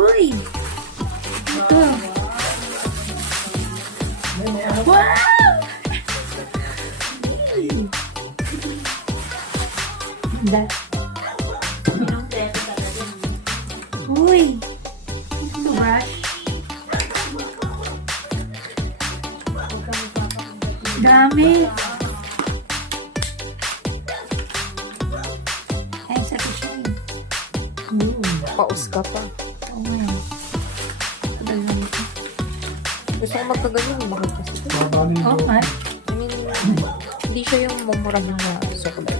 Uy! Ito. Wow! Ganda. Uy! Ito brush. Dami. Ay, sa kishay. Paus ka pa. Oo nga. Tagal lang ito. Gusto ko magkaganyan, mahal kasi. Oh, ay. I mean, hindi siya yung mumurahing na sukulay.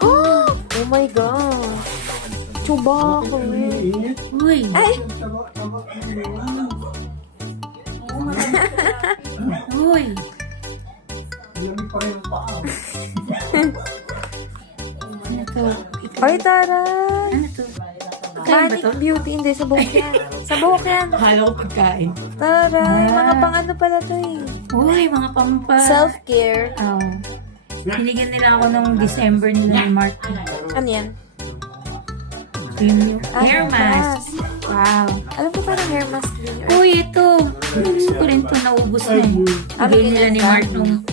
Oh my God! Chubako eh. Uy! Ay! Uy! Ano to? Ay, taray! Ano to? Kain ba Manic to? Beauty. Hindi, sa buhok yan. Sa buhok yan. Akala ko pagkain. Taray! Ah. Mga pang ano pala to eh. Uy, mga pampa. Self-care. Oh. Binigyan nila ako nung December nila ni Mark. Ano yan? Yung Ah, hair mask. Wow. Alam ko parang hair mask din yun. Uy, ito. Gusto ko rin ito. Naubos na eh. Bigay nila ni Mark nung,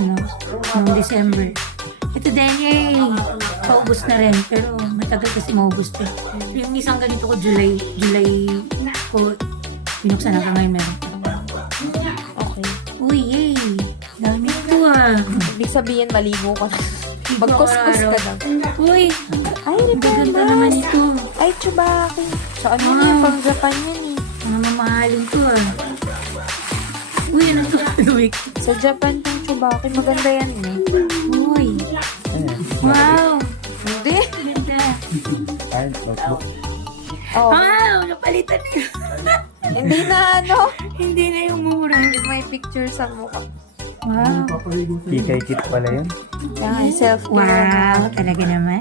nung December. Ito din, yay. Paubos na rin. Pero matagal kasi maubos to. Yung isang ganito ko, July ko, binuksan hanggang ngayon meron. Okay. Uy, yay. Dami ito ah. Ibig sabihin, maligo ka na. Magkuskus ka na. Uy, Ay, ang ganda naman ito. Ay, Chubaki. So, ano Ah. yan? Pang Japan yan eh. Mga mamahalin to ah. Uy, ano to? Lumik. Sa Japan tong Chubaki, maganda yan eh. Uy. Wow. Hindi? Ganda. Oh, Wow, napalitan niya. hindi na ano. Hindi na yung mura. May picture sa mukha. Wow. Kikay kit pala yun. Yan, self-care. Wow, talaga naman.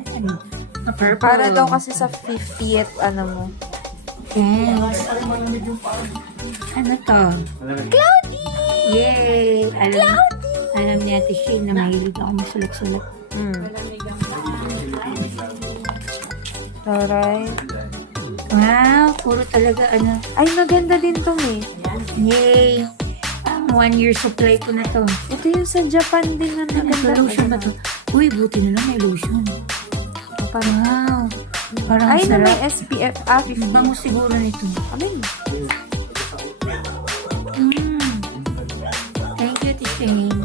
Purple. Para daw kasi sa 50th, ano mo. Yes. Ano to? Cloudy! Yay! Alam ni Ate Shane na mahilig ako masulat-sulat. Alright. Wow, puro talaga ano. Ay, maganda din to eh. Yay! 1 year supply ko na to. Ito yung sa Japan din na Ano to? maganda. Lotion ba to? Uy, buti na lang may lotion. Wow. Parang Ay, na sarap. may SPF 50. Bango siguro nito. Amin. Thank you, Ate Shane.